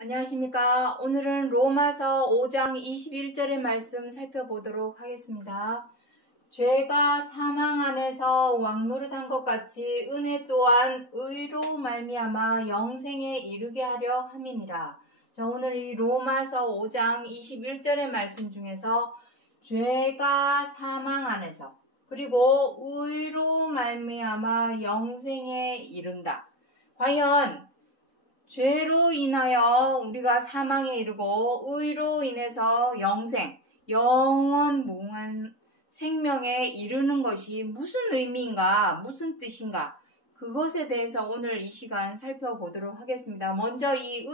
안녕하십니까. 오늘은 로마서 5장 21절의 말씀 살펴보도록 하겠습니다. 죄가 사망 안에서 왕노릇한 것 같이 은혜 또한 의로 말미암아 영생에 이르게 하려 함이니라. 자, 오늘 이 로마서 5장 21절의 말씀 중에서 죄가 사망 안에서 그리고 의로 말미암아 영생에 이른다. 과연 죄로 인하여 우리가 사망에 이르고 의로 인해서 영생, 영원 무궁한 생명에 이르는 것이 무슨 의미인가, 무슨 뜻인가, 그것에 대해서 오늘 이 시간 살펴보도록 하겠습니다. 먼저 이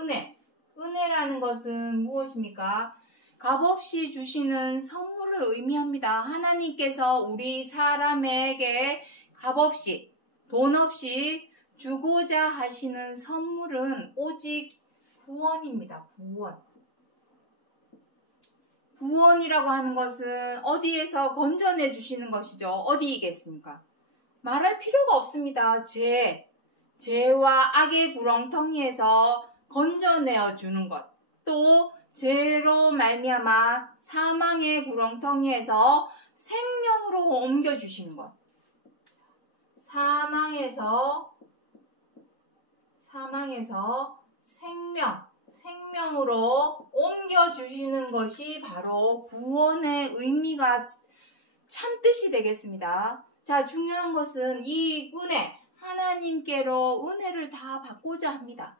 은혜라는 것은 무엇입니까? 값없이 주시는 선물을 의미합니다. 하나님께서 우리 사람에게 값없이, 돈 없이 주고자 하시는 선물은 오직 구원입니다. 구원이라고 하는 것은 어디에서 건져내 주시는 것이죠. 어디이겠습니까? 말할 필요가 없습니다. 죄와 악의 구렁텅이에서 건져내어 주는 것, 또 죄로 말미암아 사망의 구렁텅이에서 생명으로 옮겨주시는 것, 사망에서 생명으로 옮겨주시는 것이 바로 구원의 의미가 참 뜻이 되겠습니다. 자, 중요한 것은 이 은혜, 하나님께로 은혜를 다 받고자 합니다.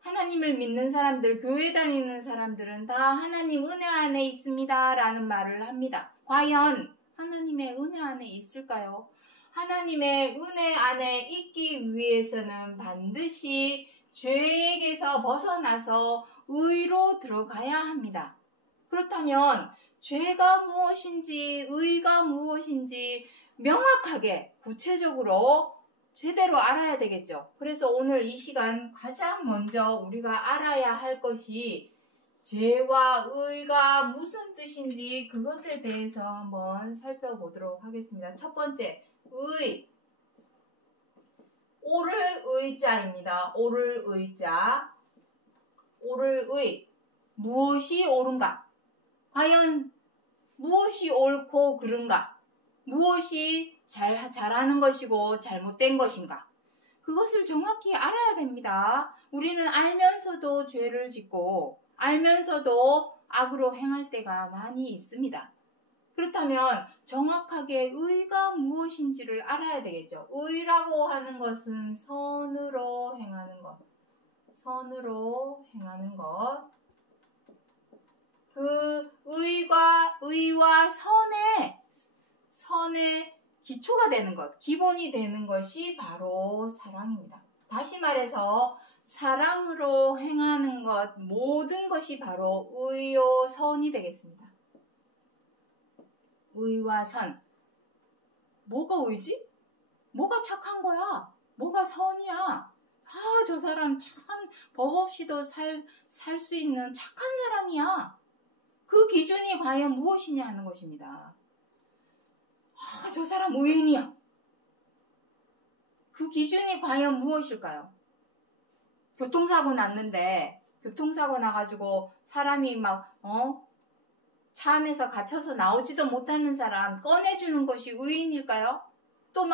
하나님을 믿는 사람들, 교회 다니는 사람들은 다 하나님 은혜 안에 있습니다 라는 말을 합니다. 과연 하나님의 은혜 안에 있을까요? 하나님의 은혜 안에 있기 위해서는 반드시 죄에게서 벗어나서 의로 들어가야 합니다. 그렇다면 죄가 무엇인지 의가 무엇인지 명확하게 구체적으로 제대로 알아야 되겠죠. 그래서 오늘 이 시간 가장 먼저 우리가 알아야 할 것이 죄와 의가 무슨 뜻인지 그것에 대해서 한번 살펴보도록 하겠습니다. 첫 번째, 오를 의자입니다. 오를 의. 무엇이 옳은가? 과연 무엇이 옳고 그른가? 무엇이 잘하는 것이고 잘못된 것인가? 그것을 정확히 알아야 됩니다. 우리는 알면서도 죄를 짓고 알면서도 악으로 행할 때가 많이 있습니다. 그렇다면 정확하게 의가 무엇인지를 알아야 되겠죠. 의라고 하는 것은 선으로 행하는 것. 그 의와 선의 기초가 되는 것, 기본이 되는 것이 바로 사랑입니다. 다시 말해서 사랑으로 행하는 것, 모든 것이 바로 의요 선이 되겠습니다. 의와 선. 뭐가 의지? 뭐가 착한 거야? 뭐가 선이야? 저 사람 참 법 없이도 살 수 있는 착한 사람이야. 그 기준이 과연 무엇이냐 하는 것입니다. 저 사람 의인이야. 그 기준이 과연 무엇일까요? 교통사고 났는데, 교통사고 나가지고 사람이 차 안에서 갇혀서 나오지도 못하는 사람 꺼내주는 것이 의인일까요? 또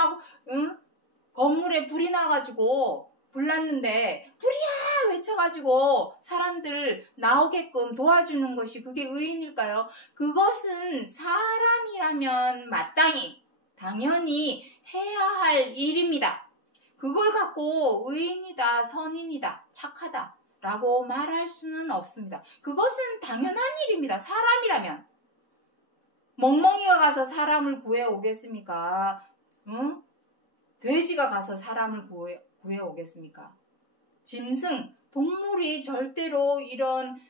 건물에 불이 나가지고 불 났는데 불이야 외쳐가지고 사람들 나오게끔 도와주는 것이 그게 의인일까요? 그것은 사람이라면 당연히 해야 할 일입니다. 그걸 갖고 의인이다, 선인이다, 착하다 라고 말할 수는 없습니다. 그것은 당연한 일입니다. 사람이라면. 멍멍이가 가서 사람을 구해 오겠습니까? 돼지가 가서 사람을 구해 오겠습니까? 짐승, 동물이 절대로 이런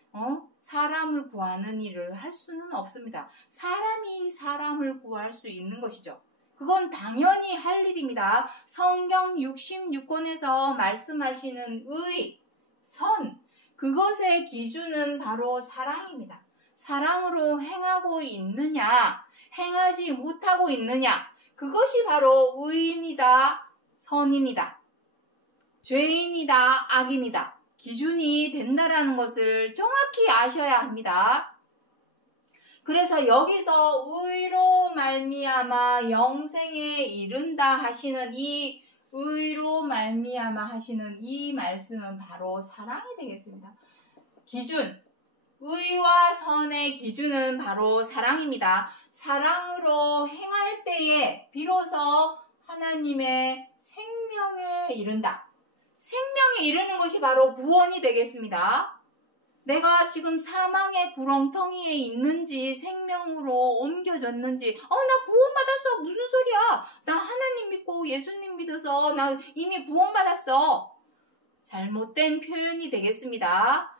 사람을 구하는 일을 할 수는 없습니다. 사람이 사람을 구할 수 있는 것이죠. 그건 당연히 할 일입니다. 성경 66권에서 말씀하시는 의, 선, 그것의 기준은 바로 사랑입니다. 사랑으로 행하고 있느냐, 행하지 못하고 있느냐, 그것이 바로 의인이다, 선인이다, 죄인이다, 악인이다, 기준이 된다라는 것을 정확히 아셔야 합니다. 그래서 여기서 의로 말미암아 영생에 이른다 하시는 이 의로 말미암아 하시는 이 말씀은 바로 사랑이 되겠습니다. 기준, 의와 선의 기준은 바로 사랑입니다. 사랑으로 행할 때에 비로소 하나님의 생명에 이른다. 생명에 이르는 것이 바로 구원이 되겠습니다. 내가 지금 사망의 구렁텅이에 있는지 생명으로 옮겨졌는지 나 구원받았어. 무슨 소리야. 나 하나님 믿고 예수님 믿어서 나 이미 구원받았어. 잘못된 표현이 되겠습니다.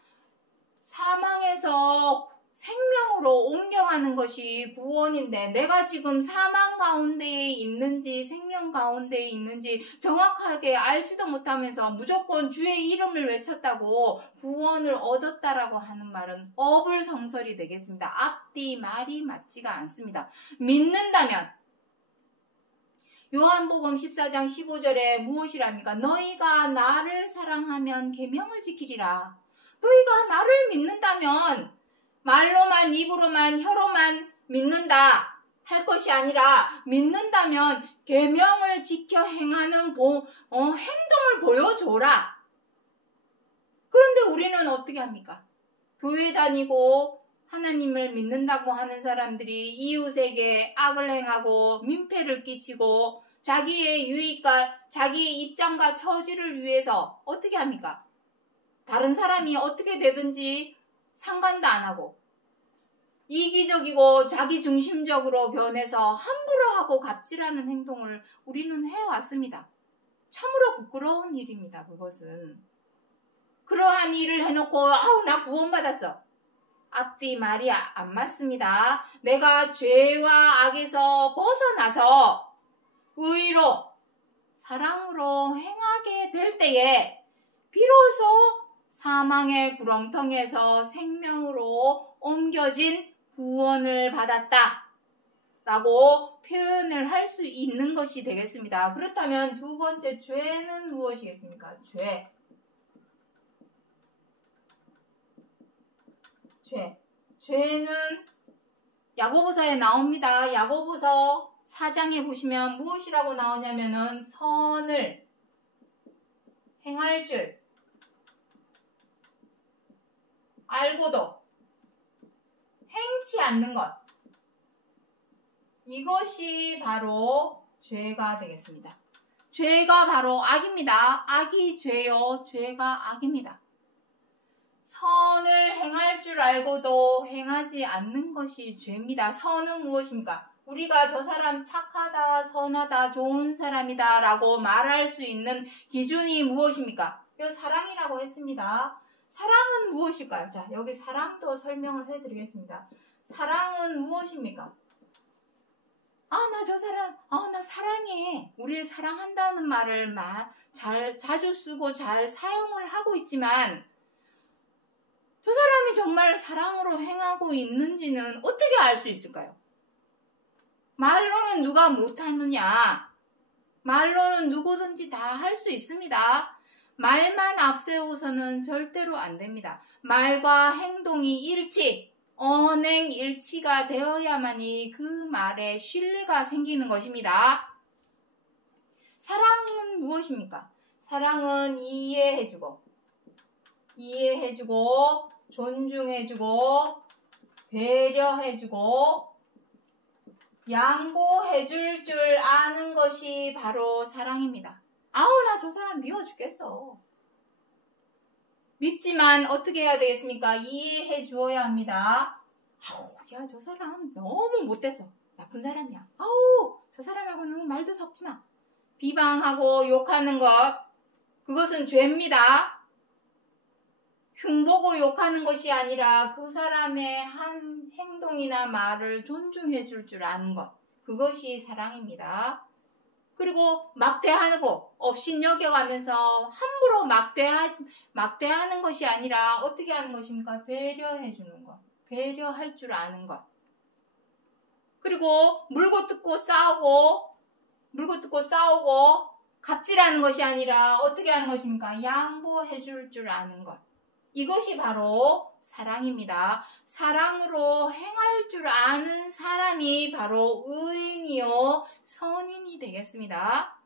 사망에서 생명으로 옮겨가는 것이 구원인데 내가 지금 사망 가운데에 있는지 생명 가운데에 있는지 정확하게 알지도 못하면서 무조건 주의 이름을 외쳤다고 구원을 얻었다라고 하는 말은 어불성설이 되겠습니다. 앞뒤 말이 맞지가 않습니다. 믿는다면 요한복음 14장 15절에 무엇이랍니까? 너희가 나를 사랑하면 계명을 지키리라. 너희가 나를 믿는다면 말로만 입으로만 혀로만 믿는다 할 것이 아니라 믿는다면 계명을 지켜 행하는 행동을 보여줘라. 그런데 우리는 어떻게 합니까? 교회 다니고 하나님을 믿는다고 하는 사람들이 이웃에게 악을 행하고 민폐를 끼치고 자기의 유익과 자기의 입장과 처지를 위해서 어떻게 합니까? 다른 사람이 어떻게 되든지 상관도 안 하고 이기적이고 자기중심적으로 변해서 함부로 하고 갑질하는 행동을 우리는 해왔습니다. 참으로 부끄러운 일입니다. 그것은. 그러한 일을 해놓고 나 구원받았어. 앞뒤 말이 안 맞습니다. 내가 죄와 악에서 벗어나서 의로 사랑으로 행하게 될 때에 비로소 사망의 구렁텅이에서 생명으로 옮겨진 구원을 받았다 라고 표현을 할 수 있는 것이 되겠습니다. 그렇다면 두 번째 죄는 무엇이겠습니까? 죄는 야고보서에 나옵니다. 야고보서 4장에 보시면 무엇이라고 나오냐면은 선을 행할 줄 알고도 행치 않는 것, 이것이 바로 죄가 되겠습니다. 죄가 바로 악입니다. 악이 죄요, 죄가 악입니다. 선을 행할 줄 알고도 행하지 않는 것이 죄입니다. 선은 무엇입니까? 우리가 저 사람 착하다, 선하다, 좋은 사람이다 라고 말할 수 있는 기준이 무엇입니까? 이거 사랑이라고 했습니다. 사랑은 무엇일까요? 자, 여기 사랑도 설명을 해드리겠습니다. 사랑은 무엇입니까? 나 저 사람, 나 사랑해. 우리를 사랑한다는 말을 자주 쓰고 잘 사용을 하고 있지만 저 사람이 정말 사랑으로 행하고 있는지는 어떻게 알 수 있을까요? 말로는 누가 못하느냐? 말로는 누구든지 다 할 수 있습니다. 말만 앞세워서는 절대로 안 됩니다. 말과 행동이 일치, 언행 일치가 되어야만이 그 말에 신뢰가 생기는 것입니다. 사랑은 무엇입니까? 사랑은 이해해주고, 존중해주고, 배려해주고, 양보해줄 줄 아는 것이 바로 사랑입니다. 나 저 사람 미워 죽겠어. 밉지만 어떻게 해야 되겠습니까? 이해해 주어야 합니다. 야, 저 사람 너무 못돼서 나쁜 사람이야. 저 사람하고는 말도 섞지 마. 비방하고 욕하는 것, 그것은 죄입니다. 흉보고 욕하는 것이 아니라 그 사람의 한 행동이나 말을 존중해 줄 줄 아는 것, 그것이 사랑입니다. 그리고 막대하고 업신여겨가면서 함부로 막대하는 것이 아니라 어떻게 하는 것입니까? 배려해 주는 것, 배려할 줄 아는 것. 그리고 물고 뜯고 싸우고 갑질하는 것이 아니라 어떻게 하는 것입니까? 양보해 줄 줄 아는 것. 이것이 바로 사랑입니다. 사랑으로 행할 줄 아는 사람이 바로 의인이요 선인이 되겠습니다.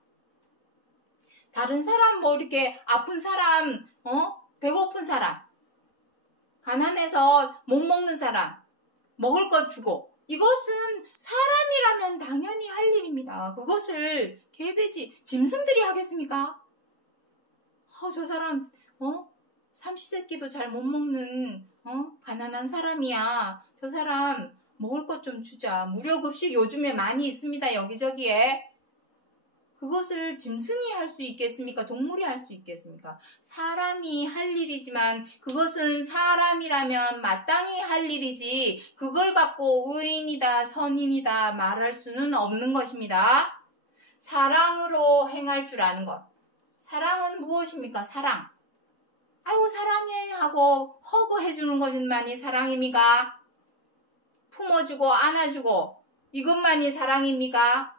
다른 사람 이렇게 아픈 사람, 배고픈 사람, 가난해서 못 먹는 사람, 먹을 것 주고, 이것은 사람이라면 당연히 할 일입니다. 그것을 개돼지, 짐승들이 하겠습니까? 저 사람 삼시세끼도 잘 못 먹는 가난한 사람이야. 저 사람 먹을 것 좀 주자. 무료급식 요즘에 많이 있습니다. 여기저기에. 그것을 짐승이 할 수 있겠습니까? 동물이 할 수 있겠습니까? 사람이 할 일이지만 그것은 사람이라면 마땅히 할 일이지 그걸 갖고 의인이다 선인이다 말할 수는 없는 것입니다. 사랑으로 행할 줄 아는 것. 사랑은 무엇입니까? 사랑. 아이고 사랑해 하고 허그해 주는 것만이 사랑입니까? 품어주고 안아주고 이것만이 사랑입니까?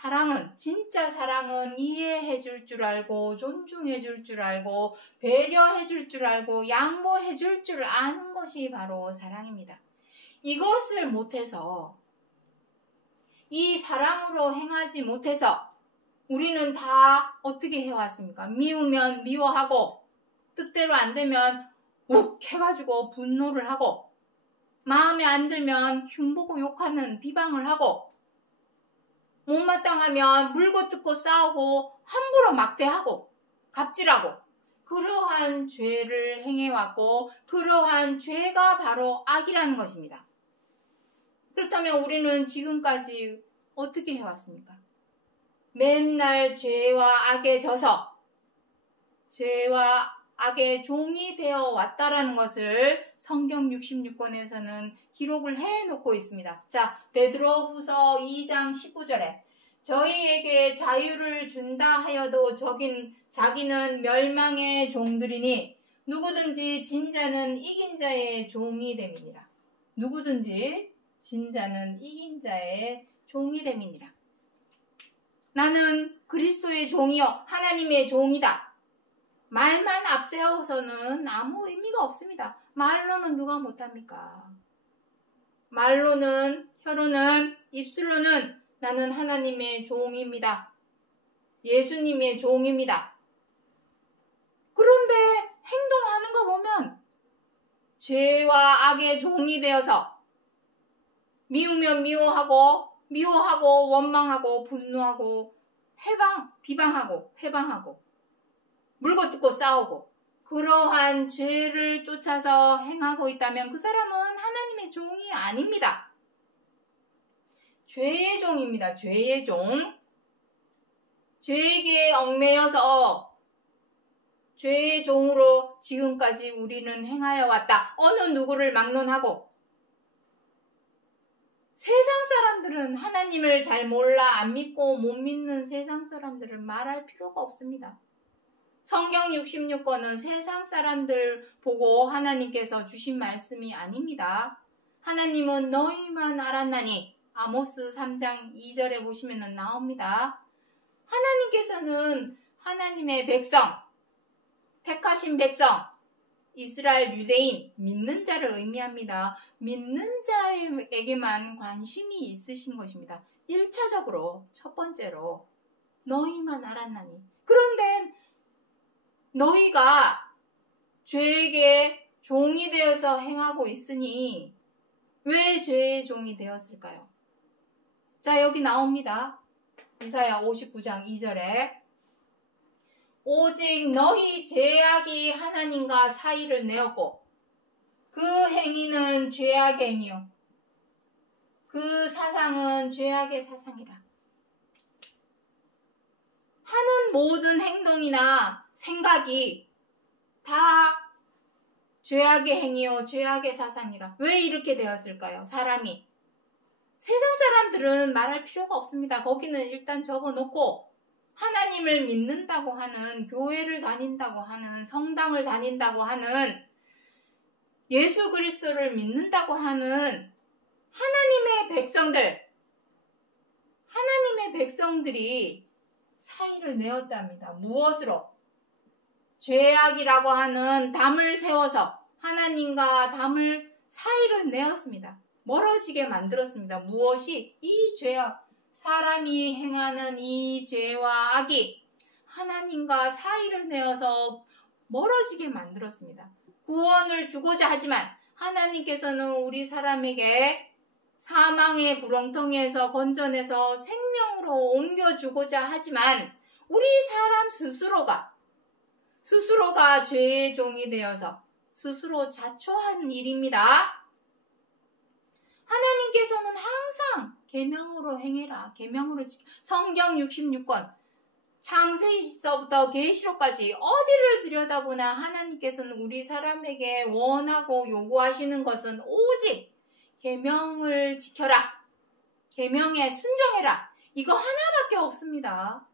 사랑은, 진짜 사랑은 이해해 줄 줄 알고 존중해 줄 줄 알고 배려해 줄 줄 알고 양보해 줄 줄 아는 것이 바로 사랑입니다. 이것을 못해서, 이 사랑으로 행하지 못해서 우리는 다 어떻게 해왔습니까? 미우면 미워하고 뜻대로 안 되면 욱 해가지고 분노를 하고 마음에 안 들면 흉보고 욕하는 비방을 하고 못마땅하면 물고 뜯고 싸우고 함부로 막대하고 갑질하고 그러한 죄를 행해왔고 그러한 죄가 바로 악이라는 것입니다. 그렇다면 우리는 지금까지 어떻게 해왔습니까? 맨날 죄와 악에 져서 죄와 악의 종이 되어 왔다라는 것을 성경 66권에서는 기록을 해놓고 있습니다. 자, 베드로후서 2장 19절에 저희에게 자유를 준다 하여도 자기는 멸망의 종들이니 누구든지 진자는 이긴 자의 종이 됨이니라. 누구든지 진자는 이긴 자의 종이 됨이니라. 나는 그리스도의 종이요 하나님의 종이다. 말만 앞세워서는 아무 의미가 없습니다. 말로는 누가 못합니까? 말로는, 혀로는, 입술로는 나는 하나님의 종입니다. 예수님의 종입니다. 그런데 행동하는 거 보면 죄와 악의 종이 되어서 미우면 미워하고 원망하고 분노하고 비방하고 회방하고 물고 뜯고 싸우고 그러한 죄를 쫓아서 행하고 있다면 그 사람은 하나님의 종이 아닙니다. 죄의 종입니다. 죄의 종. 죄에게 얽매여서 죄의 종으로 지금까지 우리는 행하여 왔다. 어느 누구를 막론하고 세상 사람들은 하나님을 잘 몰라 안 믿고 못 믿는 세상 사람들은 말할 필요가 없습니다. 성경 66권은 세상 사람들 보고 하나님께서 주신 말씀이 아닙니다. 하나님은 너희만 알았나니 아모스 3장 2절에 보시면 나옵니다. 하나님께서는 하나님의 백성, 택하신 백성, 이스라엘 유대인, 믿는 자를 의미합니다. 믿는 자에게만 관심이 있으신 것입니다. 1차적으로, 첫 번째로 너희만 알았나니. 그런데 너희가 죄에게 종이 되어서 행하고 있으니 왜 죄의 종이 되었을까요? 자, 여기 나옵니다. 이사야 59장 2절에 오직 너희 죄악이 하나님과 사이를 내었고 그 행위는 죄악의 행위요 그 사상은 죄악의 사상이라. 하는 모든 행동이나 생각이 다 죄악의 행위요 죄악의 사상이라. 왜 이렇게 되었을까요? 사람이. 세상 사람들은 말할 필요가 없습니다. 거기는 일단 접어놓고 하나님을 믿는다고 하는, 교회를 다닌다고 하는, 성당을 다닌다고 하는, 예수 그리스도를 믿는다고 하는 하나님의 백성들이 사이를 내었답니다. 무엇으로? 죄악이라고 하는 담을 세워서 하나님과 담을 사이를 내었습니다. 멀어지게 만들었습니다. 무엇이? 이 죄악, 사람이 행하는 이 죄와 악이 하나님과 사이를 내어서 멀어지게 만들었습니다. 구원을 주고자 하지만 하나님께서는 우리 사람에게 사망의 구렁텅이에서 건져내서 생명으로 옮겨주고자 하지만 우리 사람 스스로가 죄의 종이 되어서 스스로 자초한 일입니다. 하나님께서는 항상 계명으로 행해라. 계명으로 성경 66권 창세기서부터 계시록까지 어디를 들여다보나 하나님께서는 우리 사람에게 원하고 요구하시는 것은 오직 계명을 지켜라. 계명에 순종해라. 이거 하나밖에 없습니다.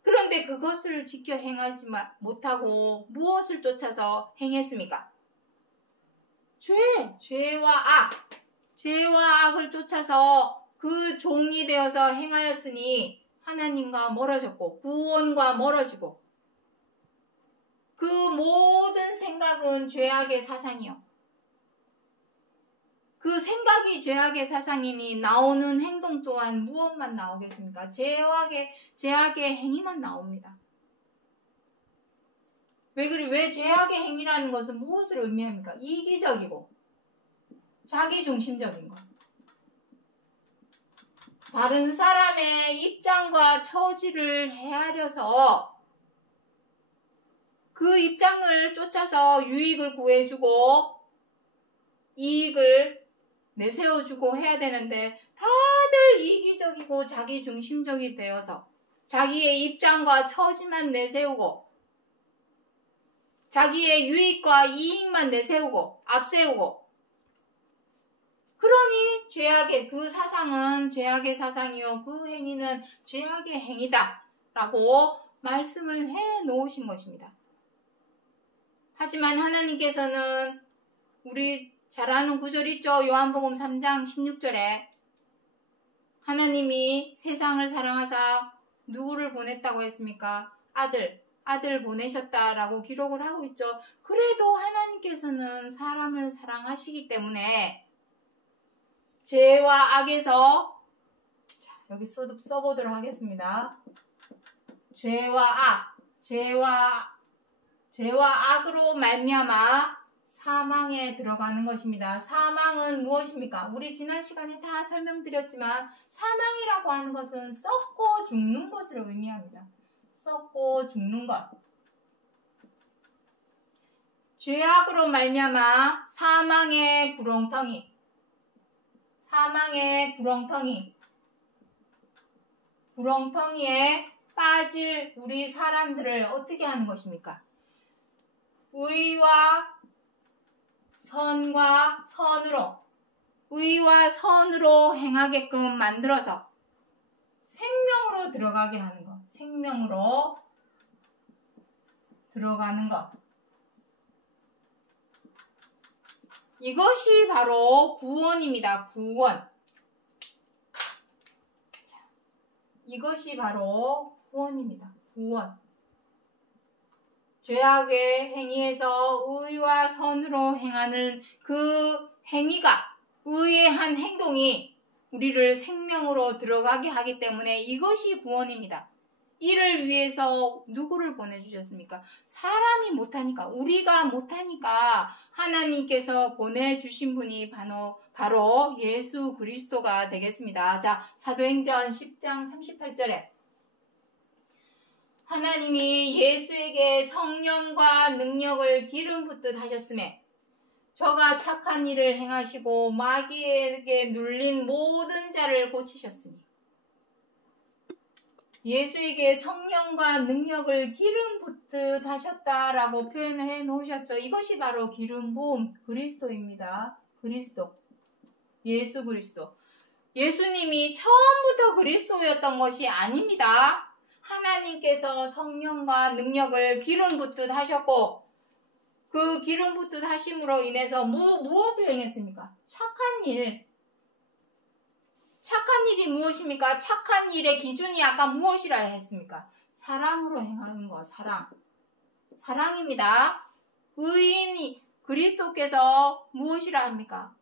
그런데 그것을 지켜 행하지 못하고 무엇을 쫓아서 행했습니까? 죄와 악을 쫓아서 그 종이 되어서 행하였으니 하나님과 멀어졌고 구원과 멀어지고 그 모든 생각은 죄악의 사상이요. 그 생각이 죄악의 사상이니 나오는 행동 또한 무엇만 나오겠습니까? 죄악의 행위만 나옵니다. 왜 죄악의 행위라는 것은 무엇을 의미합니까? 이기적이고 자기중심적인 것. 다른 사람의 입장과 처지를 헤아려서 그 입장을 쫓아서 유익을 구해주고 이익을 내세워주고 해야 되는데 다들 이기적이고 자기중심적이 되어서 자기의 입장과 처지만 내세우고 자기의 유익과 이익만 내세우고 앞세우고 그러니 죄악의 그 사상은 죄악의 사상이요 그 행위는 죄악의 행위다 라고 말씀을 해 놓으신 것입니다. 하지만 하나님께서는 우리 잘 아는 구절 있죠? 요한복음 3장 16절에 하나님이 세상을 사랑하사 누구를 보냈다고 했습니까? 아들 보내셨다라고 기록을 하고 있죠. 그래도 하나님께서는 사람을 사랑하시기 때문에 죄와 악에서 여기 써보도록 하겠습니다. 죄와 악으로 말미암아 사망에 들어가는 것입니다. 사망은 무엇입니까? 우리 지난 시간에 다 설명드렸지만 사망이라고 하는 것은 썩고 죽는 것을 의미합니다. 썩고 죽는 것. 죄악으로 말미암아 사망의 구렁텅이에 빠질 우리 사람들을 어떻게 하는 것입니까? 의와 선으로 행하게끔 만들어서 생명으로 들어가게 하는 것. 생명으로 들어가는 것. 이것이 바로 구원입니다. 구원. 이것이 바로 구원입니다. 구원. 죄악의 행위에서 의와 선으로 행하는 그 행위가 의의 한 행동이 우리를 생명으로 들어가게 하기 때문에 이것이 구원입니다. 이를 위해서 누구를 보내주셨습니까? 사람이 못하니까, 우리가 못하니까 하나님께서 보내주신 분이 바로 예수 그리스도가 되겠습니다. 자, 사도행전 10장 38절에 하나님이 예수에게 성령과 능력을 기름 붓듯 하셨음에 저가 착한 일을 행하시고 마귀에게 눌린 모든 자를 고치셨으니 예수에게 성령과 능력을 기름 붓듯 하셨다라고 표현을 해 놓으셨죠. 이것이 바로 기름 부음 그리스도입니다. 그리스도. 예수 그리스도. 예수님이 처음부터 그리스도였던 것이 아닙니다. 하나님께서 성령과 능력을 기름 붓듯 하셨고 그 기름 붓듯 하심으로 인해서 무엇을 행했습니까? 착한 일. 착한 일이 무엇입니까? 착한 일의 기준이 아까 무엇이라 했습니까? 사랑으로 행하는 거, 사랑입니다. 의인이 그리스도께서 무엇이라 합니까?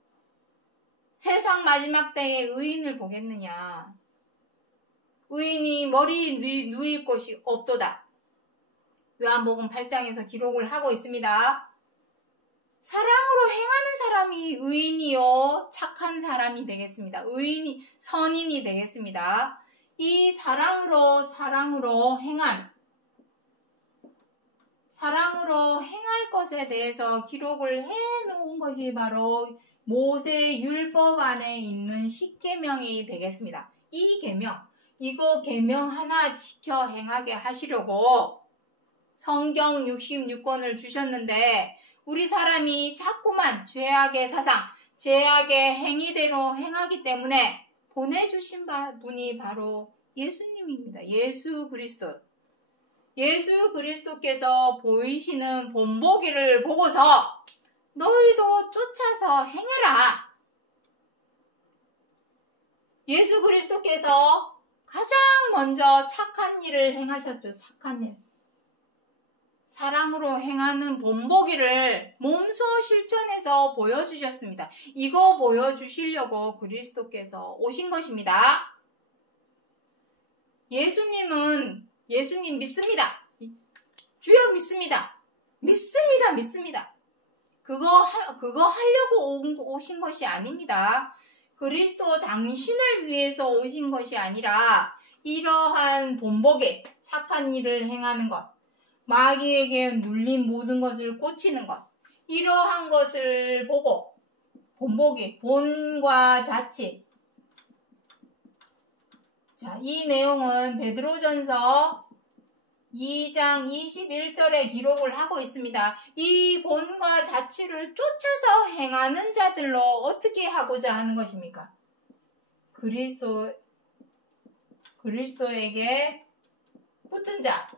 세상 마지막 때에 의인을 보겠느냐? 의인이 머리 누일 곳이 없도다. 요한복음 8장에서 기록을 하고 있습니다. 사랑으로 행하는 사람이 의인이요 착한 사람이 되겠습니다. 선인이 되겠습니다. 이 사랑으로 행할 것에 대해서 기록을 해놓은 것이 바로 모세 율법 안에 있는 10계명이 되겠습니다. 이 계명 하나 지켜 행하게 하시려고 성경 66권을 주셨는데 우리 사람이 자꾸만 죄악의 사상, 죄악의 행위대로 행하기 때문에 보내주신 분이 바로 예수님입니다. 예수 그리스도께서 보이시는 본보기를 보고서 너희도 쫓아서 행해라. 예수 그리스도께서 가장 먼저 착한 일을 행하셨죠. 착한 일. 사랑으로 행하는 본보기를 몸소 실천해서 보여주셨습니다. 이거 보여주시려고 그리스도께서 오신 것입니다. 예수님 믿습니다. 주여 믿습니다. 믿습니다. 그거 하려고 오신 것이 아닙니다. 그리스도 당신을 위해서 오신 것이 아니라 이러한 본보기, 착한 일을 행하는 것, 마귀에게 눌린 모든 것을 꽂히는 것, 이러한 것을 보고 본보기, 본과 자칫. 자, 이 내용은 베드로전서 2장 21절에 기록을 하고 있습니다. 이 본과 자치를 쫓아서 행하는 자들로 어떻게 하고자 하는 것입니까? 그리스도에게 붙은 자,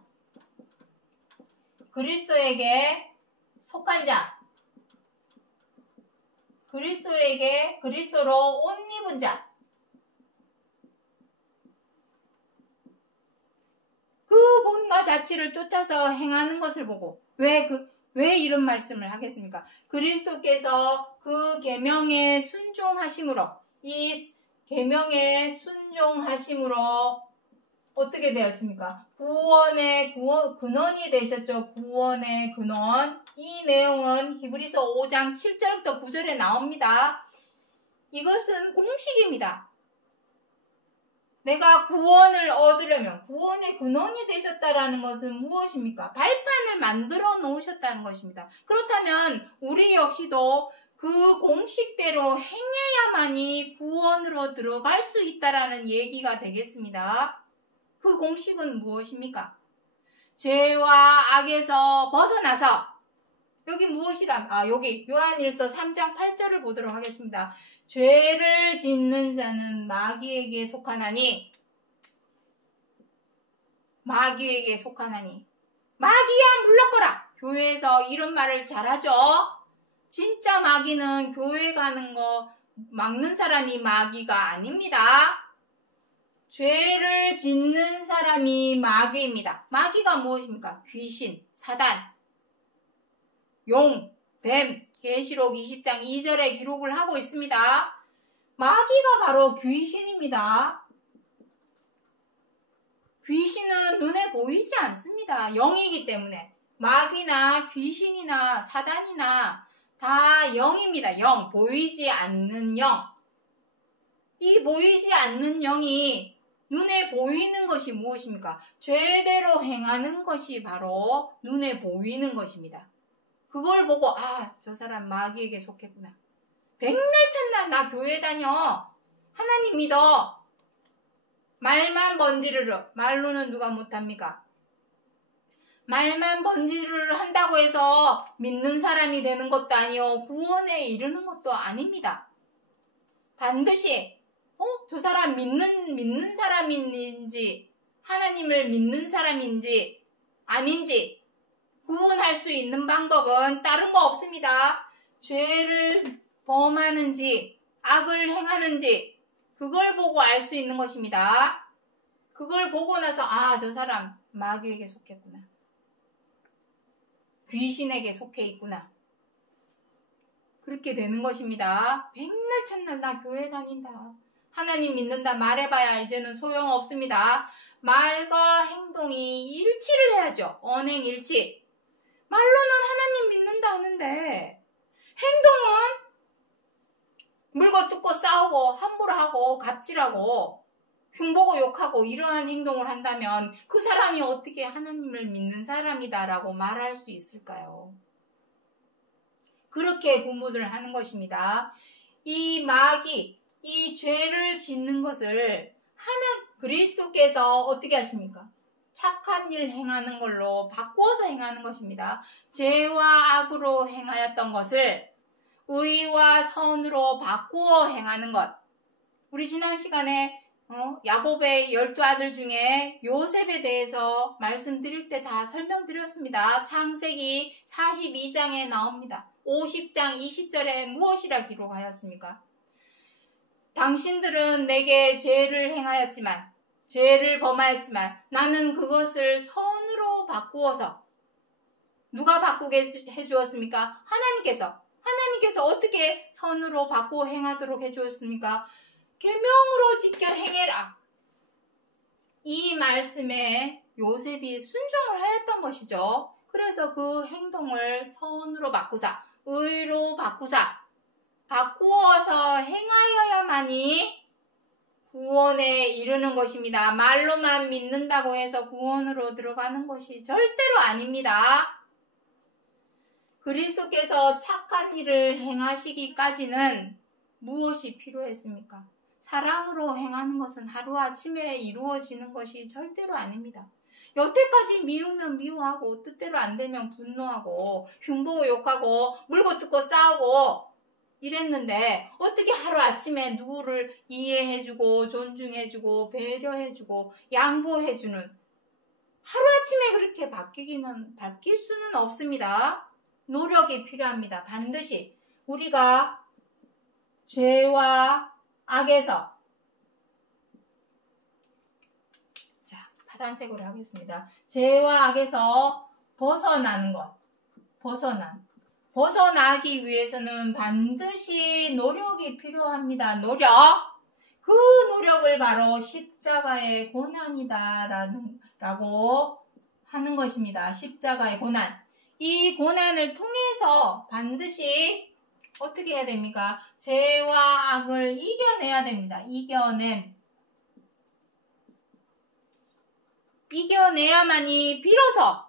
그리스도에게 속한 자, 그리스도로 옷 입은 자, 그 본과 자치를 쫓아서 행하는 것을 보고 왜 이런 말씀을 하겠습니까? 그리스도께서 그 계명에 순종하심으로 이 계명에 순종하심으로 어떻게 되었습니까? 구원의 근원이 되셨죠. 구원의 근원. 이 내용은 히브리서 5장 7절부터 9절에 나옵니다. 이것은 공식입니다. 내가 구원을 얻으려면 구원의 근원이 되셨다라는 것은 무엇입니까? 발판을 만들어 놓으셨다는 것입니다. 그렇다면 우리 역시도 그 공식대로 행해야만이 구원으로 들어갈 수 있다라는 얘기가 되겠습니다. 그 공식은 무엇입니까? 죄와 악에서 벗어나서 여기 무엇이라? 여기 요한일서 3장 8절을 보도록 하겠습니다. 죄를 짓는 자는 마귀에게 속하나니 마귀야 물러거라. 교회에서 이런 말을 잘하죠. 진짜 마귀는 교회 가는 거 막는 사람이 마귀가 아닙니다. 죄를 짓는 사람이 마귀입니다. 마귀가 무엇입니까? 귀신, 사단, 용, 뱀, 계시록 20장 2절에 기록을 하고 있습니다. 마귀가 바로 귀신입니다. 귀신은 눈에 보이지 않습니다. 영이기 때문에. 마귀나 귀신이나 사단이나 다 영입니다. 영, 보이지 않는 영. 이 보이지 않는 영이 눈에 보이는 것이 무엇입니까? 죄대로 행하는 것이 바로 눈에 보이는 것입니다. 그걸 보고 저 사람 마귀에게 속했구나. 백날 첫날 나 교회 다녀. 하나님 믿어. 말만 번지르르. 말로는 누가 못합니까? 말만 번지르르 한다고 해서 믿는 사람이 되는 것도 아니요. 구원에 이르는 것도 아닙니다. 반드시 저 사람 믿는 사람인지 하나님을 믿는 사람인지 아닌지 구분할 수 있는 방법은 다른 거 없습니다. 죄를 범하는지 악을 행하는지 그걸 보고 알 수 있는 것입니다. 그걸 보고 나서 저 사람 마귀에게 속했구나. 귀신에게 속해 있구나. 그렇게 되는 것입니다. 백날 첫날 나 교회 다닌다. 하나님 믿는다 말해봐야 이제는 소용없습니다. 말과 행동이 일치를 해야죠. 언행일치. 말로는 하나님 믿는다 하는데 행동은 물고 뜯고 싸우고 함부로 하고 갑질하고 흉보고 욕하고 이러한 행동을 한다면 그 사람이 어떻게 하나님을 믿는 사람이다라고 말할 수 있을까요? 그렇게 분분을 하는 것입니다. 이 마귀, 이 죄를 짓는 것을 그리스도께서 어떻게 하십니까? 착한 일 행하는 걸로 바꾸어서 행하는 것입니다. 죄와 악으로 행하였던 것을 의와 선으로 바꾸어 행하는 것. 우리 지난 시간에 야곱의 12아들 중에 요셉에 대해서 말씀드릴 때 다 설명드렸습니다. 창세기 42장에 나옵니다. 50장 20절에 무엇이라 기록하였습니까? 당신들은 내게 죄를 행하였지만, 죄를 범하였지만 나는 그것을 선으로 바꾸어서 누가 바꾸게 해주었습니까? 하나님께서 어떻게 선으로 바꾸어 행하도록 해주었습니까? 계명으로 지켜 행해라. 이 말씀에 요셉이 순종을 하였던 것이죠. 그래서 그 행동을 선으로 바꾸사, 의로 바꾸사, 바꾸어서 행하여야만이 구원에 이르는 것입니다. 말로만 믿는다고 해서 구원으로 들어가는 것이 절대로 아닙니다. 그리스도께서 착한 일을 행하시기까지는 무엇이 필요했습니까? 사랑으로 행하는 것은 하루아침에 이루어지는 것이 절대로 아닙니다. 여태까지 미우면 미워하고 뜻대로 안 되면 분노하고 흉보고 욕하고 물고 뜯고 싸우고 이랬는데 어떻게 하루아침에 누구를 이해해주고 존중해주고 배려해주고 양보해주는 하루아침에 그렇게 바뀔 수는 없습니다. 노력이 필요합니다. 반드시 우리가 죄와 악에서 파란색으로 하겠습니다. 죄와 악에서 벗어나는 것. 벗어나기 위해서는 반드시 노력이 필요합니다. 그 노력을 바로 십자가의 고난이다라고 하는 것입니다. 십자가의 고난. 이 고난을 통해서 반드시 어떻게 해야 됩니까? 죄와 악을 이겨내야 됩니다. 이겨내야만이 비로소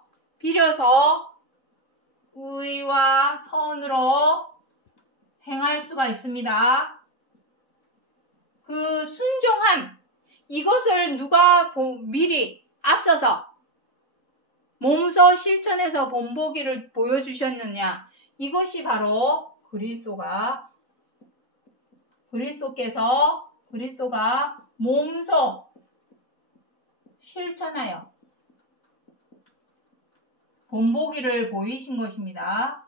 의와 선으로 행할 수가 있습니다. 그 순종함, 이것을 누가 미리 앞서서 몸소 실천해서 본보기를 보여주셨느냐? 이것이 바로 그리스도가 몸소 실천하여 본보기를 보이신 것입니다.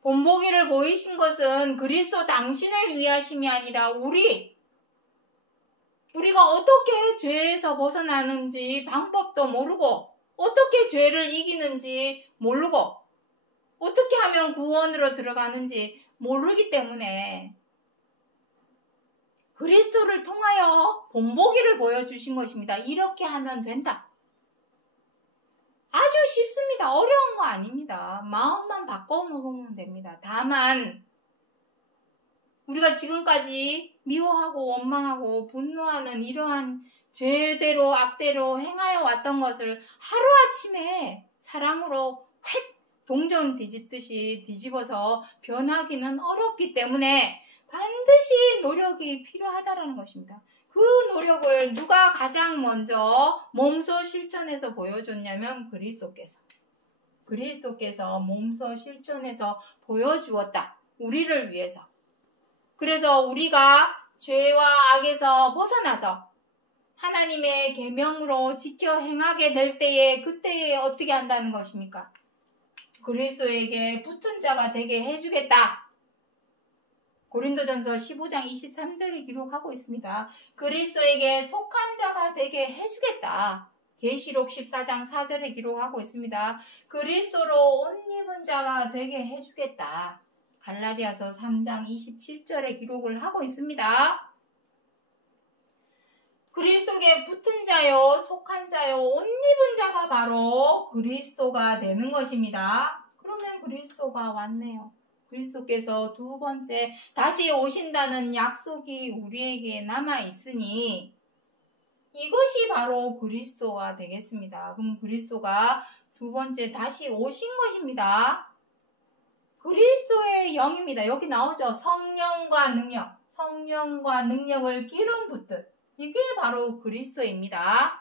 본보기를 보이신 것은 그리스도 당신을 위하심이 아니라 우리가 어떻게 죄에서 벗어나는지 방법도 모르고 어떻게 죄를 이기는지 모르고 어떻게 하면 구원으로 들어가는지 모르기 때문에 그리스도를 통하여 본보기를 보여주신 것입니다. 이렇게 하면 된다. 아주 쉽습니다. 어려운 거 아닙니다. 마음만 바꿔먹으면 됩니다. 다만 우리가 지금까지 미워하고 원망하고 분노하는 이러한 죄대로 악대로 행하여 왔던 것을 하루아침에 사랑으로 획 동전 뒤집듯이 뒤집어서 변하기는 어렵기 때문에 반드시 노력이 필요하다는 것입니다. 그 노력을 누가 가장 먼저 몸소 실천해서 보여줬냐면 그리스도께서 몸소 실천해서 보여주었다. 우리를 위해서. 그래서 우리가 죄와 악에서 벗어나서 하나님의 계명으로 지켜 행하게 될 때에 그때에 어떻게 한다는 것입니까? 그리스도에게 붙은 자가 되게 해주겠다. 고린도전서 15장 23절에 기록하고 있습니다. 그리스도에게 속한 자가 되게 해주겠다. 계시록 14장 4절에 기록하고 있습니다. 그리스도로 옷 입은 자가 되게 해주겠다. 갈라디아서 3장 27절에 기록을 하고 있습니다. 그리스도에 붙은 자요, 속한 자요, 옷 입은 자가 바로 그리스도가 되는 것입니다. 그러면 그리스도가 왔네요. 그리스도께서 두 번째 다시 오신다는 약속이 우리에게 남아 있으니 이것이 바로 그리스도가 되겠습니다. 그럼 그리스도가 두 번째 다시 오신 것입니다. 그리스도의 영입니다. 여기 나오죠. 성령과 능력, 성령과 능력을 기름 붓듯. 이게 바로 그리스도입니다.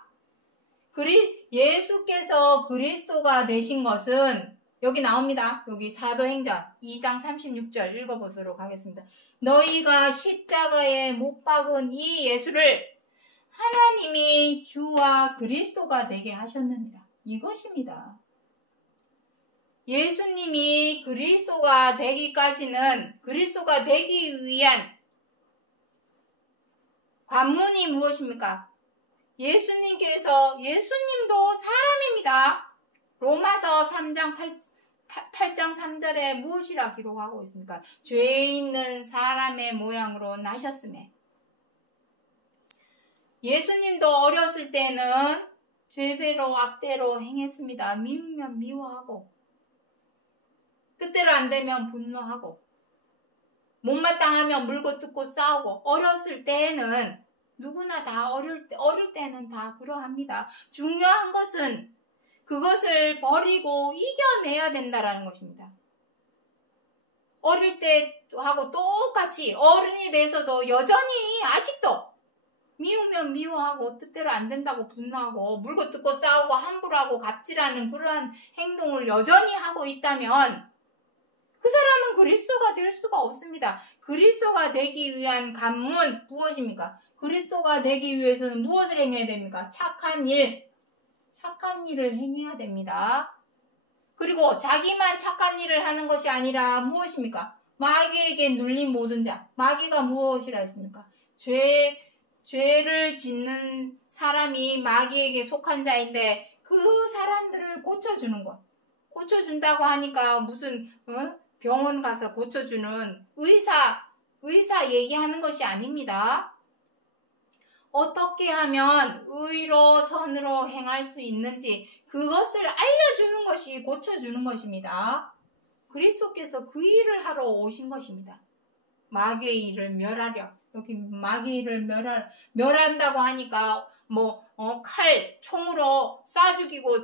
예수께서 그리스도가 되신 것은 여기 나옵니다. 여기 사도행전 2장 36절 읽어보도록 하겠습니다. 너희가 십자가에 못 박은 이 예수를 하나님이 주와 그리스도가 되게 하셨느니라. 이것입니다. 예수님이 그리스도가 되기까지는 그리스도가 되기 위한 관문이 무엇입니까? 예수님도 사람입니다. 로마서 3장 8장 3절에 무엇이라 기록하고 있습니까? 죄 있는 사람의 모양으로 나셨음에. 예수님도 어렸을 때는 죄대로 악대로 행했습니다. 미우면 미워하고 뜻대로 안 되면 분노하고 못마땅하면 물고 뜯고 싸우고 어렸을 때는 누구나 다 어릴 때는 다 그러합니다. 중요한 것은 그것을 버리고 이겨내야 된다라는 것입니다. 어릴 때하고 똑같이 어른이 돼서도 여전히 아직도 미우면 미워하고 뜻대로 안 된다고 분노하고 물고 뜯고 싸우고 함부로 하고 갑질하는 그러한 행동을 여전히 하고 있다면 그 사람은 그리스도가 될 수가 없습니다. 그리스도가 되기 위한 관문 무엇입니까? 그리스도가 되기 위해서는 무엇을 행해야 됩니까? 착한 일을 행해야 됩니다. 그리고 자기만 착한 일을 하는 것이 아니라 무엇입니까? 마귀에게 눌린 모든 자. 마귀가 무엇이라 했습니까? 죄를 짓는 사람이 마귀에게 속한 자인데 그 사람들을 고쳐주는 것. 고쳐준다고 하니까 무슨 병원 가서 고쳐주는 의사 얘기하는 것이 아닙니다. 어떻게 하면 의로 선으로 행할 수 있는지 그것을 알려주는 것이 고쳐주는 것입니다. 그리스도께서 그 일을 하러 오신 것입니다. 마귀의 일을 멸하려. 여기 마귀의 일을 멸한다고 하니까 칼, 총으로 쏴 죽이고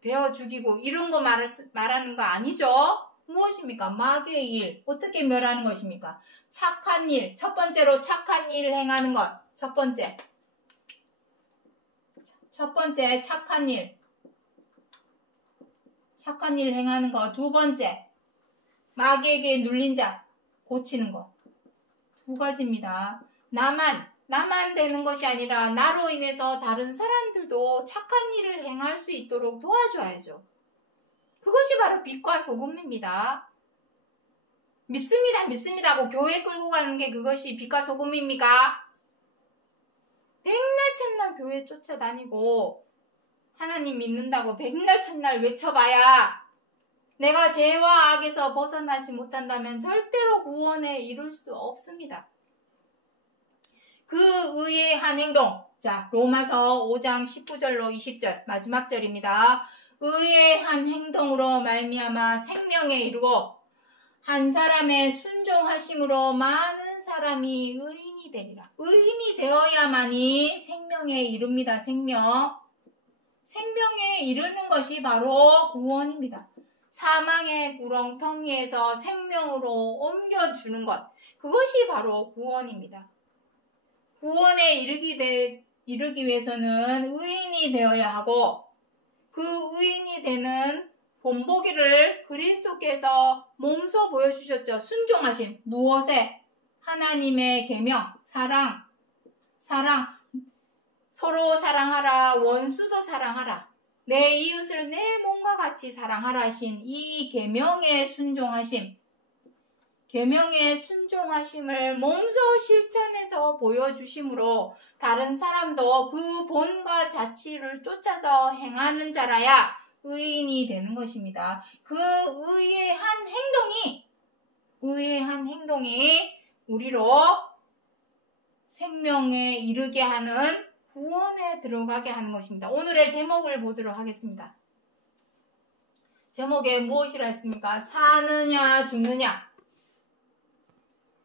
베어 죽이고 이런 거 말하는 거 아니죠? 무엇입니까? 마귀의 일. 어떻게 멸하는 것입니까? 착한 일. 첫 번째로 착한 일을 행하는 것. 첫 번째 착한 일. 착한 일 행하는 것. 두 번째 마귀에게 눌린 자 고치는 것. 두 가지입니다. 나만 되는 것이 아니라 나로 인해서 다른 사람들도 착한 일을 행할 수 있도록 도와줘야죠. 그것이 바로 빛과 소금입니다. 믿습니다 하고 교회 끌고 가는 게 그것이 빛과 소금입니까? 백날 첫날 교회 쫓아다니고 하나님 믿는다고 백날 첫날 외쳐봐야 내가 죄와 악에서 벗어나지 못한다면 절대로 구원에 이룰 수 없습니다. 그 의의 한 행동. 자, 로마서 5장 19절로 20절 마지막 절입니다. 의의 한 행동으로 말미암아 생명에 이르고 한 사람의 순종하심으로 많은 사람이 의인이 되리라. 의인이 되어야만이 생명에 이릅니다. 생명에 이르는 것이 바로 구원입니다. 사망의 구렁텅이에서 생명으로 옮겨주는 것. 그것이 바로 구원입니다. 구원에 이르기 위해서는 의인이 되어야 하고 그 의인이 되는 본보기를 그리스도께서 몸소 보여주셨죠. 순종하심. 무엇에? 하나님의 계명, 사랑. 서로 사랑하라. 원수도 사랑하라. 내 이웃을 내 몸과 같이 사랑하라 하신 이 계명에 순종하심. 계명에 순종하심을 몸소 실천해서 보여주심으로 다른 사람도 그 본과 자치를 쫓아서 행하는 자라야 의인이 되는 것입니다. 그 의의 한 행동이 우리로 생명에 이르게 하는 구원에 들어가게 하는 것입니다. 오늘의 제목을 보도록 하겠습니다. 제목에 무엇이라 했습니까? 사느냐 죽느냐.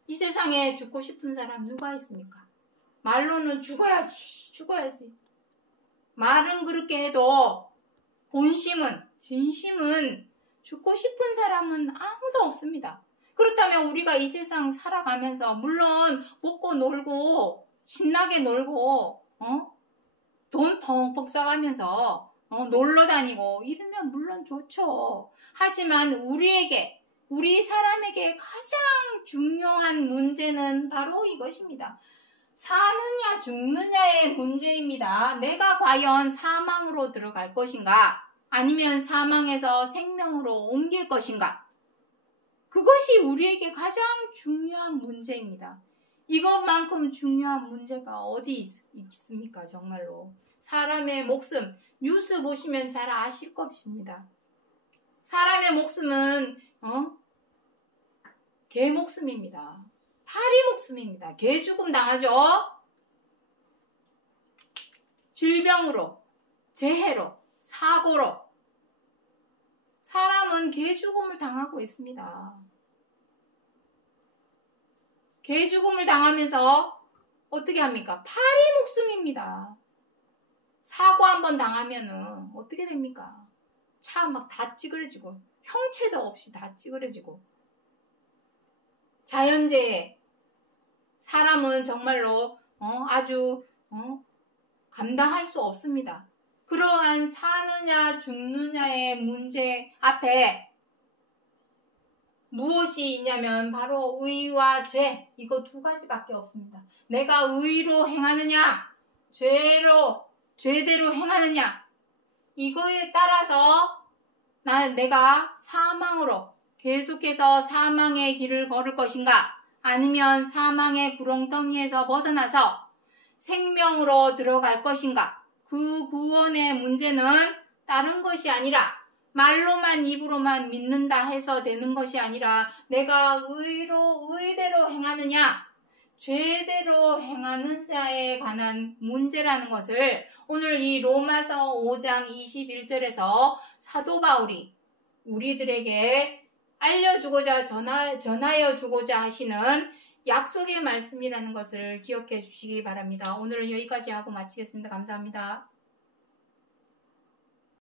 이 세상에 죽고 싶은 사람 누가 있습니까? 말로는 죽어야지. 말은 그렇게 해도 본심은, 진심은 죽고 싶은 사람은 아무도 없습니다. 그렇다면 우리가 이 세상 살아가면서 물론 먹고 놀고 신나게 놀고 돈 펑펑 써가면서 놀러 다니고 이러면 물론 좋죠. 하지만 우리 사람에게 가장 중요한 문제는 바로 이것입니다. 사느냐 죽느냐의 문제입니다. 내가 과연 사망으로 들어갈 것인가? 아니면 사망에서 생명으로 옮길 것인가? 그것이 우리에게 가장 중요한 문제입니다. 이것만큼 중요한 문제가 어디 있습니까? 정말로. 사람의 목숨, 뉴스 보시면 잘 아실 것입니다. 사람의 목숨은 개 목숨입니다. 파리 목숨입니다. 개 죽음 당하죠? 질병으로, 재해로, 사고로 사람은 개 죽음을 당하고 있습니다. 개 죽음을 당하면서 어떻게 합니까? 파리 목숨입니다. 사고 한번 당하면은 어떻게 됩니까? 차 막 다 찌그러지고 형체도 없이 다 찌그러지고 자연재해 사람은 정말로 아주 감당할 수 없습니다. 그러한 사느냐 죽느냐의 문제 앞에 무엇이 있냐면 바로 의와 죄, 이거 두 가지밖에 없습니다. 내가 의로 행하느냐 죄대로 행하느냐, 이거에 따라서 내가 사망으로 계속해서 사망의 길을 걸을 것인가, 아니면 사망의 구렁텅이에서 벗어나서 생명으로 들어갈 것인가. 그 구원의 문제는 다른 것이 아니라 말로만 입으로만 믿는다 해서 되는 것이 아니라 내가 의대로 행하느냐 죄대로 행하는 자에 관한 문제라는 것을 오늘 이 로마서 5장 21절에서 사도 바울이 우리들에게 알려주고자 전하여 주고자 하시는 약속의 말씀이라는 것을 기억해 주시기 바랍니다. 오늘은 여기까지 하고 마치겠습니다. 감사합니다.